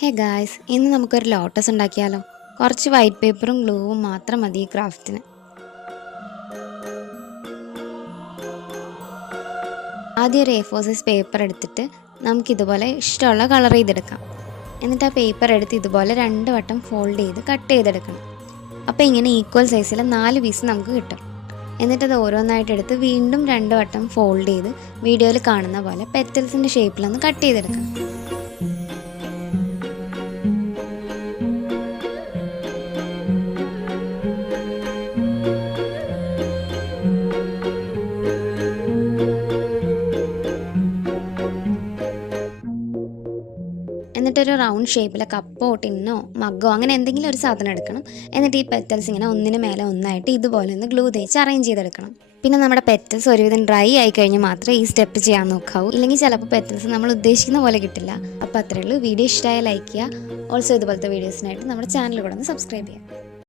Hey guys, ഇന്ന് നമുക്കൊരു lotus ഉണ്ടാക്കിയാലോ. കുറച്ച് വൈറ്റ് പേപ്പറും ഗ്ലൂവും മാത്രം മതി ഈ ക്രാഫ്റ്റിന്. ആദ്യം ഒരു A4 സൈസ് പേപ്പർ എടുത്തിട്ട് നമുക്കിതുപോലെ ഇഷ്ടമുള്ള കളർ ചെയ്തെടുക്കാം. എന്നിട്ട് ആ പേപ്പർ എടുത്ത് ഇതുപോലെ 2 വട്ടം ഫോൾഡ് ചെയ്ത് കട്ട് ചെയ്തെടുക്കണം. അപ്പോൾ ഇങ്ങനെ ഈക്വൽ സൈസിൽ 4 പീസ് നമുക്ക് കിട്ടും. എന്നിട്ടത് ഓരോന്നായിട്ട് എടുത്ത് വീണ്ടും 2 വട്ടം ഫോൾഡ് ചെയ്ത് വീഡിയോയിൽ കാണുന്ന പോലെ പെറ്റൽസിൻ്റെ ഷേപ്പിലൊന്ന് കട്ട് ചെയ്തെടുക്കണം. എന്നിട്ടൊരു റൗണ്ട് ഷേപ്പിലെ കപ്പോ ടിന്നോ മഗ്ഗോ അങ്ങനെ എന്തെങ്കിലും ഒരു സാധനം എടുക്കണം. എന്നിട്ട് ഈ പെറ്റൽസ് ഇങ്ങനെ ഒന്നിന് മേലെ ഒന്നായിട്ട് ഇതുപോലെ ഒന്ന് ഗ്ലൂ തേച്ച് അറേഞ്ച് ചെയ്തെടുക്കണം. പിന്നെ നമ്മുടെ പെറ്റൽസ് ഒരുവിധം ഡ്രൈ ആയി കഴിഞ്ഞ് മാത്രമേ ഈ സ്റ്റെപ്പ് ചെയ്യാൻ നോക്കാവൂ. ഇല്ലെങ്കിൽ ചിലപ്പോൾ പെറ്റൽസ് നമ്മൾ ഉദ്ദേശിക്കുന്ന പോലെ കിട്ടില്ല. അപ്പോൾ അത്രയേ ഉള്ളൂ. വീഡിയോ ഇഷ്ടമായ ലൈക്ക് ചെയ്യുക. ഓൾസോ ഇതുപോലത്തെ വീഡിയോസിനായിട്ട് നമ്മുടെ ചാനൽ കൂടെ ഒന്ന് സബ്സ്ക്രൈബ് ചെയ്യുക.